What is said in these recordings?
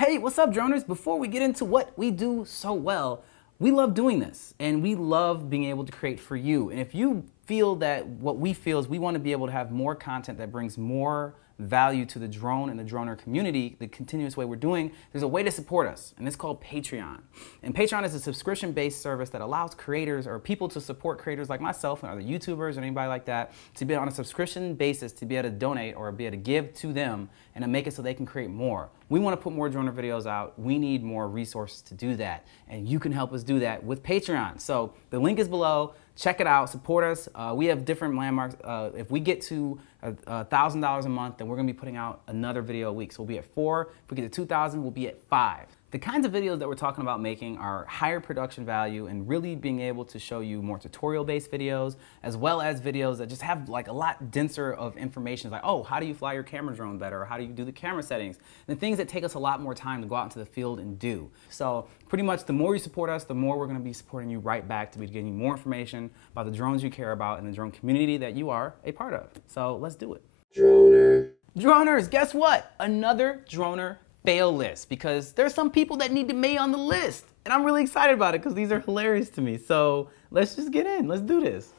Hey, what's up, droners? Before we get into what we do so well, we love doing this and we love being able to create for you. And if you feel that what we feel is we want to be able to have more content that brings more value to the drone and the droner community, the continuous way we're doing, there's a way to support us, and it's called Patreon. And Patreon is a subscription-based service that allows creators or people to support creators like myself and other YouTubers or anybody like that to be on a subscription basis, to be able to donate or be able to give to them and to make it so they can create more. We want to put more droner videos out. We need more resources to do that, and you can help us do that with Patreon. So the link is below. Check it out, support us. We have different landmarks. If we get to $1,000 a month, then we're gonna be putting out another video a week. So we'll be at 4. If we get to 2,000, we'll be at 5. The kinds of videos that we're talking about making are higher production value and really being able to show you more tutorial-based videos, as well as videos that just have like a lot denser of information, like, oh, how do you fly your camera drone better? Or how do you do the camera settings? And things that take us a lot more time to go out into the field and do. So pretty much the more you support us, the more we're gonna be supporting you right back to be giving you more information about the drones you care about and the drone community that you are a part of. So let's do it. Droner. Droners, guess what? Another droner fail list, because there's some people that need to be on the list. And I'm really excited about it because these are hilarious to me. So let's just get in. Let's do this.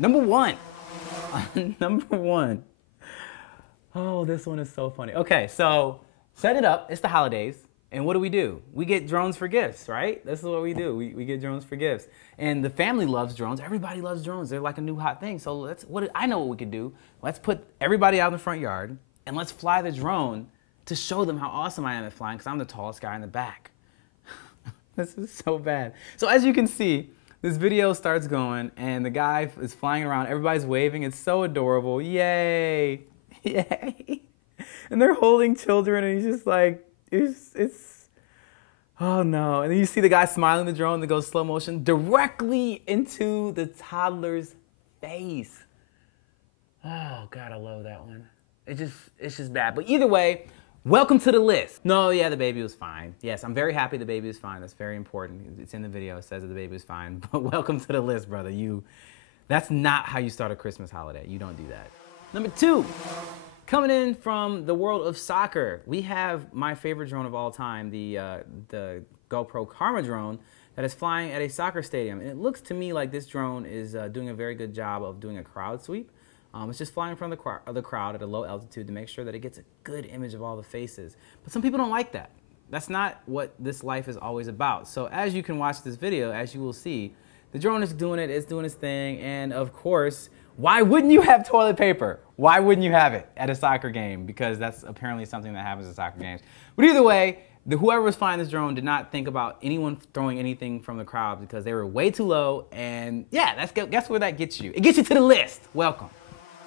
Number one. Number one. Oh, this one is so funny. Okay, so set it up. It's the holidays. And what do? We get drones for gifts, right? This is what we do. We get drones for gifts. And the family loves drones. Everybody loves drones. They're like a new hot thing. So I know what we could do. Let's put everybody out in the front yard and let's fly the drone to show them how awesome I am at flying, because I'm the tallest guy in the back. This is so bad. So as you can see, this video starts going and the guy is flying around. Everybody's waving. It's so adorable. Yay. Yay. And they're holding children and he's just like, it's oh no. And then you see the guy smiling the drone that goes slow motion directly into the toddler's face. Oh God, I love that one. It's just bad. But either way, welcome to the list. No, yeah, the baby was fine. Yes, I'm very happy the baby was fine. That's very important. It's in the video. It says that the baby was fine. But welcome to the list, brother. That's not how you start a Christmas holiday. You don't do that. Number 2, coming in from the world of soccer, we have my favorite drone of all time, the GoPro Karma drone that is flying at a soccer stadium. And it looks to me like this drone is doing a very good job of doing a crowd sweep. It's just flying in front of the crowd at a low altitude to make sure that it gets a good image of all the faces. But some people don't like that. That's not what this life is always about. So as you can watch this video, as you will see, the drone is doing it, it's doing its thing, and of course, why wouldn't you have toilet paper? Why wouldn't you have it at a soccer game? Because that's apparently something that happens at soccer games. But either way, whoever was flying this drone did not think about anyone throwing anything from the crowd because they were way too low, and yeah, guess where that gets you? It gets you to the list. Welcome.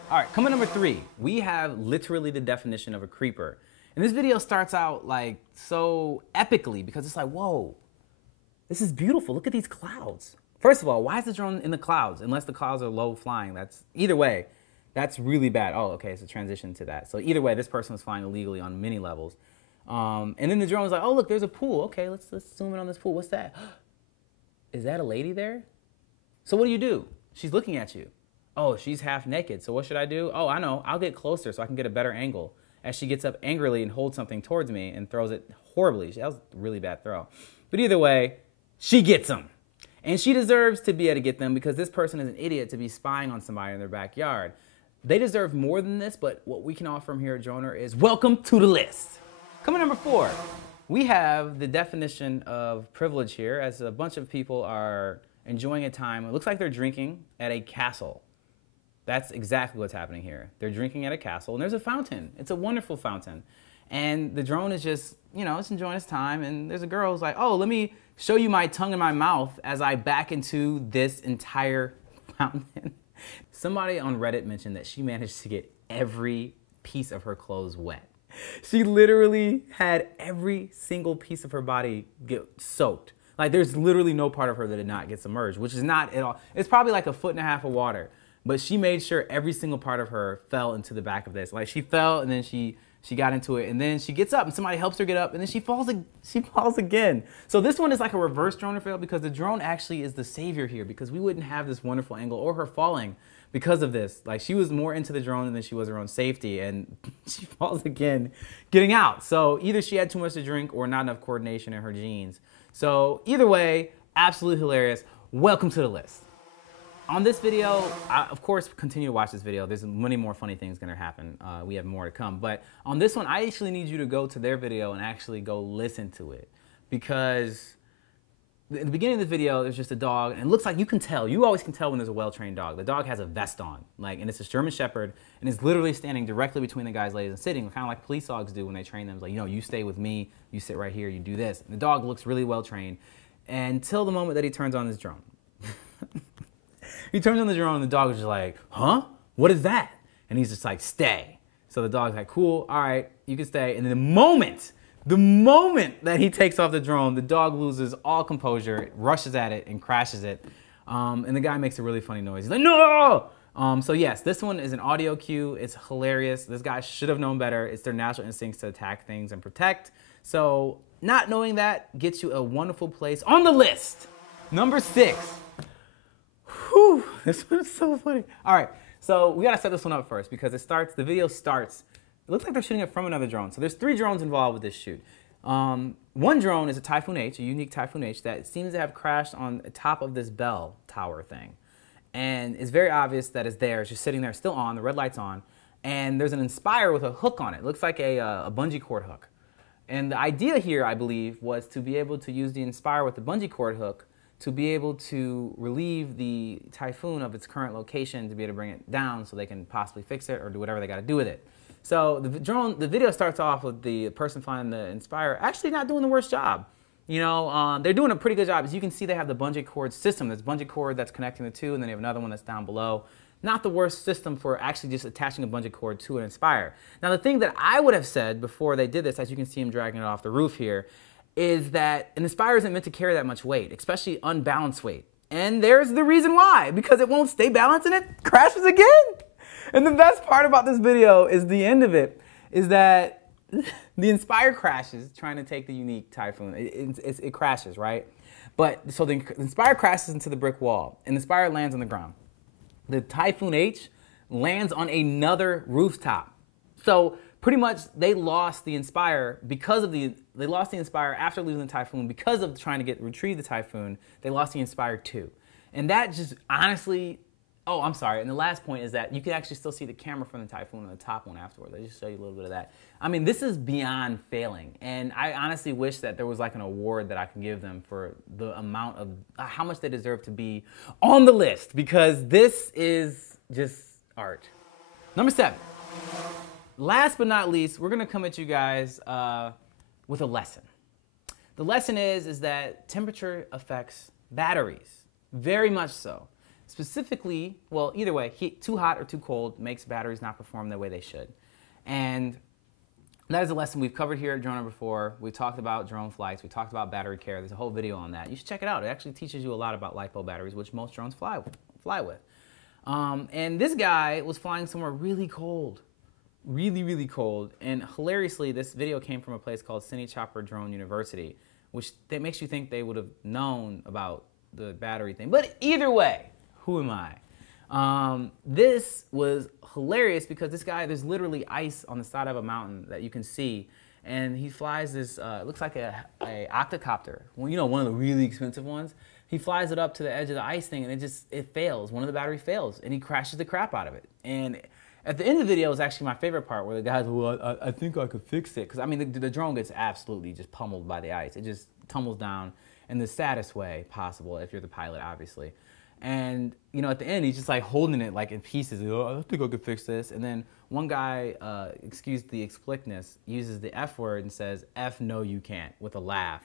All right, coming number 3, we have literally the definition of a creeper. And this video starts out like so epically because it's like, whoa, this is beautiful. Look at these clouds. First of all, why is the drone in the clouds? Unless the clouds are low flying. Either way, that's really bad. Oh, okay, it's a transition to that. So either way, this person was flying illegally on many levels. And then the drone was like, oh, look, there's a pool. Okay, let's zoom in on this pool. What's that? Is that a lady there? So what do? She's looking at you. Oh, she's half naked, so what should I do? Oh, I know, I'll get closer so I can get a better angle. As she gets up angrily and holds something towards me and throws it horribly. That was a really bad throw. But either way, she gets them. And she deserves to be able to get them because this person is an idiot to be spying on somebody in their backyard. They deserve more than this, but what we can offer them here at Droner is welcome to the list. Coming number 4, we have the definition of privilege here as a bunch of people are enjoying a time. It looks like they're drinking at a castle. That's exactly what's happening here. They're drinking at a castle, and there's a fountain. It's a wonderful fountain. And the drone is just, it's enjoying its time, and there's a girl who's like, oh, let me show you my tongue and my mouth as I back into this entire fountain. Somebody on Reddit mentioned that she managed to get every piece of her clothes wet. She literally had every single piece of her body get soaked. Like, there's literally no part of her that did not get submerged, which is not at all. It's probably like 1.5 feet of water. But she made sure every single part of her fell into the back of this. Like, she fell and then she got into it, and then she gets up and somebody helps her get up, and then she falls again. So this one is like a reverse droner fail because the drone actually is the savior here, because we wouldn't have this wonderful angle or her falling because of this. Like, she was more into the drone than she was her own safety, and she falls again getting out. So either she had too much to drink or not enough coordination in her genes. So either way, absolutely hilarious. Welcome to the list. On this video, of course, continue to watch this video. There's many more funny things gonna happen. We have more to come. But on this one, I actually need you to go to their video and actually go listen to it. Because in the beginning of the video, there's just a dog, and it looks like you can tell. You always can tell when there's a well-trained dog. The dog has a vest on, and it's a German Shepherd, and it's literally standing directly between the guy's legs and sitting, kind of like police dogs do when they train them. It's like, you stay with me, you sit right here, you do this. And the dog looks really well-trained until the moment that he turns on his drone. He turns on the drone, and the dog is just like, huh? What is that? And he's just like, stay. So the dog's like, cool, all right, you can stay. And then the moment that he takes off the drone, the dog loses all composure, rushes at it, and crashes it. And the guy makes a really funny noise. He's like, no! So yes, this one is an audio cue. It's hilarious. This guy should have known better. It's their natural instincts to attack things and protect. So not knowing that gets you a wonderful place on the list. Number 6. Whew, this one is so funny. All right, so we gotta set this one up first because the video starts, it looks like they're shooting it from another drone. So there's 3 drones involved with this shoot. One drone is a Typhoon H, a unique Typhoon H that seems to have crashed on the top of this bell tower thing. And it's very obvious that it's there, it's just sitting there still on, the red light's on, and there's an Inspire with a hook on it. It looks like a bungee cord hook. And the idea here, I believe, was to be able to use the Inspire with the bungee cord hook to be able to relieve the Typhoon of its current location to be able to bring it down so they can possibly fix it or do whatever they got to do with it. So the video starts off with the person flying the Inspire actually not doing the worst job. They're doing a pretty good job. As you can see, they have the bungee cord system. There's a bungee cord that's connecting the two, and then they have another one that's down below. Not the worst system for actually just attaching a bungee cord to an Inspire. Now, the thing that I would have said before they did this, as you can see him dragging it off the roof here, is that an Inspire isn't meant to carry that much weight, especially unbalanced weight. And there's the reason why, because it won't stay balanced and it crashes again. And the best part about this video is the end of it, is that the Inspire crashes trying to take the unique Typhoon. It crashes, right? But so the Inspire crashes into the brick wall, and the Inspire lands on the ground. The Typhoon H lands on another rooftop. So pretty much they lost the Inspire they lost the Inspire after losing the Typhoon because of trying to retrieve the Typhoon. They lost the Inspire too. And that just honestly, oh, I'm sorry. And the last point is that you can actually still see the camera from the Typhoon on the top one afterwards. I just show you a little bit of that. I mean, this is beyond failing. And I honestly wish that there was like an award that I could give them for the amount of, how much they deserve to be on the list, because this is just art. Number 7. Last but not least, we're gonna come at you guys with a lesson. The lesson is that temperature affects batteries, very much so. Specifically, well, either way, too hot or too cold makes batteries not perform the way they should. And that is a lesson we've covered here at Drone Number 4. We talked about drone flights, we talked about battery care. There's a whole video on that. You should check it out. It actually teaches you a lot about LiPo batteries, which most drones fly with. And this guy was flying somewhere really cold. Really, really cold. And hilariously, this video came from a place called Cine Chopper Drone University, which that makes you think they would have known about the battery thing. But either way, who am I? This was hilarious because this guy, there's literally ice on the side of a mountain that you can see. And he flies this, it looks like a octocopter. Well, one of the really expensive ones. He flies it up to the edge of the ice thing and it fails. One of the batteries fails and he crashes the crap out of it. And at the end of the video is actually my favorite part where the guy's, well, I think I could fix it. Because, I mean, the drone gets absolutely just pummeled by the ice. It just tumbles down in the saddest way possible if you're the pilot, obviously. And, at the end, he's just like holding it like in pieces. I think I could fix this. And then one guy, excuse the explicitness, uses the F word and says, F no you can't, with a laugh.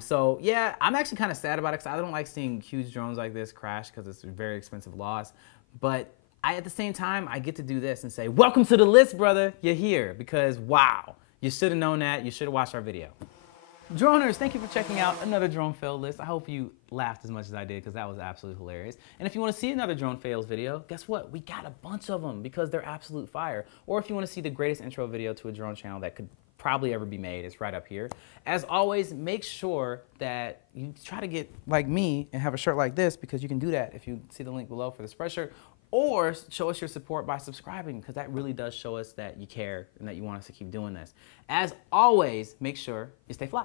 So, yeah, I'm actually kind of sad about it because I don't like seeing huge drones like this crash because it's a very expensive loss. But at the same time, I get to do this and say, welcome to the list, brother. You're here because, wow, you should have known that. You should have watched our video. Droners, thank you for checking out another drone fail list. I hope you laughed as much as I did because that was absolutely hilarious. And if you want to see another drone fails video, guess what? We got a bunch of them because they're absolute fire. Or if you want to see the greatest intro video to a drone channel that could probably ever be made, it's right up here. As always, make sure that you try to get like me and have a shirt like this because you can do that if you see the link below for the spreadshirt. or show us your support by subscribing, because that really does show us that you care and that you want us to keep doing this. As always, make sure you stay fly.